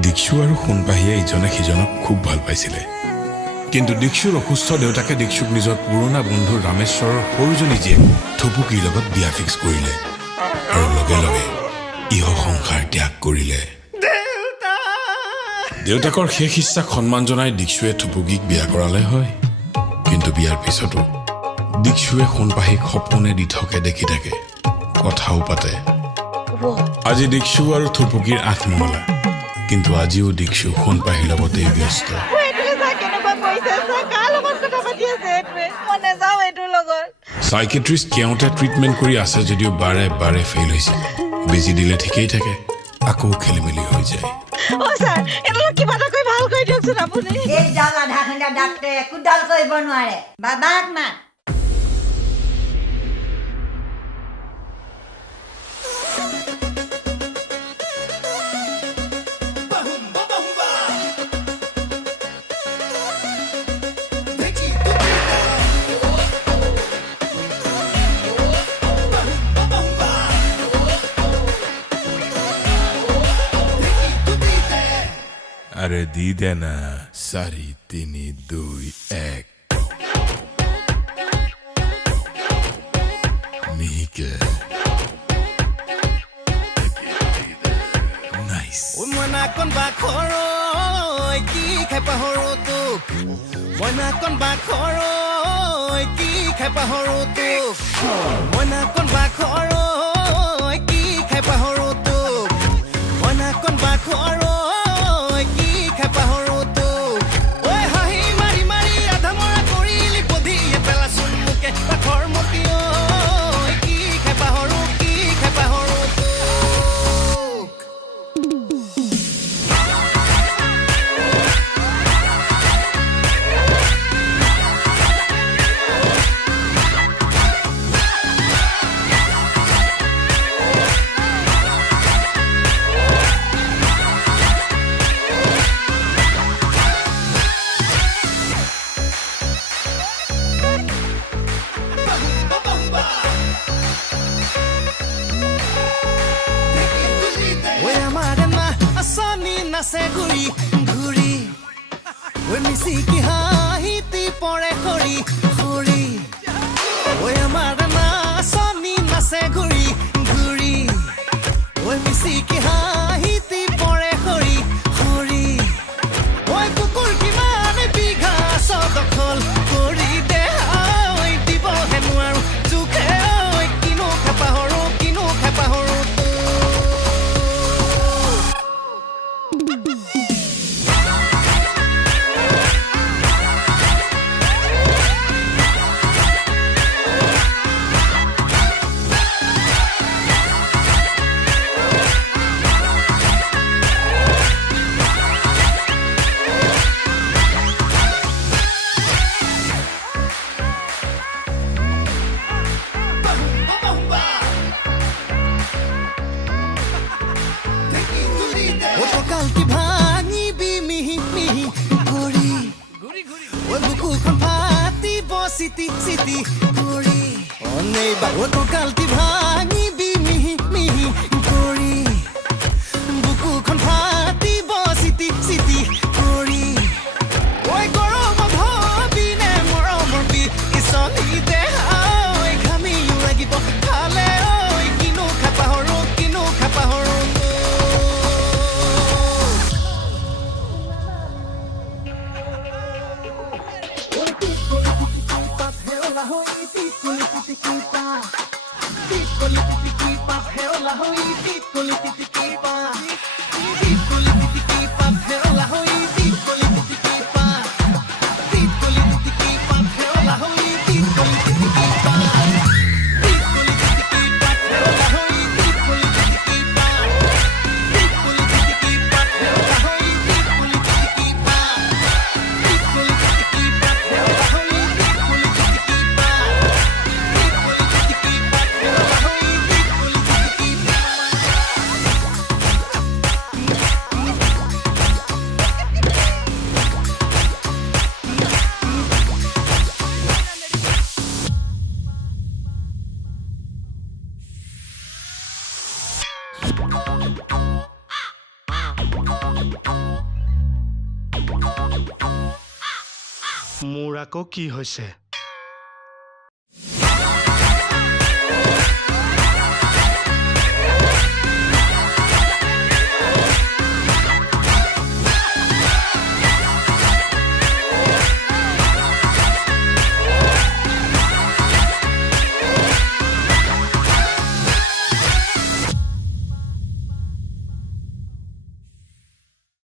দীক্ষু আৰু সোণপাহীয়ে ইজনে সিজনক খুব ভাল পাইছিলে। কিন্তু দীক্ষুৰ অসুস্থ দেউতাকে দীক্ষুক নিজৰ পুৰণা বন্ধু ৰামেশ্বৰৰ সৰুজনী জীয়েক থুপুকীৰ লগত বিয়া ফিক্স কৰিলে আৰু লগে লগে ইহ সংসাৰ ত্যাগ কৰিলে। দেউতাকৰ শেষ ইচ্ছাক সন্মান জনাই দীক্ষুৱে থুপুকীক বিয়া কৰালে হয়। কিন্তু বিয়াৰ পিছতো দীক্ষুৱে সোণপাহীক সপোনে দি থাকে দেখি থাকে, কথাও পাতে। আজি দীক্ষু আৰু থুপুকীৰ ৮ মহলা, কিন্তু আজিও দীক্ষু সোণপাহীৰ লগতেই ব্যস্ত। চাইকেট্ৰিষ্ট কেওঁতে ট্ৰিটমেণ্ট কৰি আছে যদিও বাৰে বাৰে ফেইল হৈছে। বেজি দিলে ঠিকেই থাকে, আকৌ খেলি মেলি হৈ যায়। আরে দি দে না 4 3 2 1 মিহিকে নাইস ও মনা কোন বাখৰৈ কি খাই পাহৰো তোক, মনা কোন বাখৰৈ কি খাই পাহৰো তোক, মনা কোন বাখৰৈ কি খাই পাহৰো তোক, মনা কোন বাখৰৈ নাচে ঘূৰি ঘূৰি ঐ মিচিকি হাঁহিতি পৰে খৰি খৰি ঐ আমাৰ নাচনি নাচে ঘূৰি ঘূৰি ঐ মিচিকি হাঁহিতি পৰে খৰি খৰি ঐ কুকুৰ কিমান বিঘা দখল কৰি দে ঐ দিবহে নোৱাৰো জোখে ঐ কিনো খাই পাহৰো কিনো খাই পাহৰো কালটি ভাঙিবি মিহি মিহি কৰি ঐ বুকুখন ফাটিব চিটি চিটি কৰি অনেইবাৰ কালটি ভাঙিবি মিহি মিহি কৰি বুকুখন ফাটিব চিটি চিটি কৰি ঐ গৰম ভাবি নে মৰমৰ বি ইচনি দে ঐ ঘামিও লাগিব খালে ঐ কিনো খাই পাহৰো কিনো খাই পাহৰো মোৰ আকৌ কি হৈছে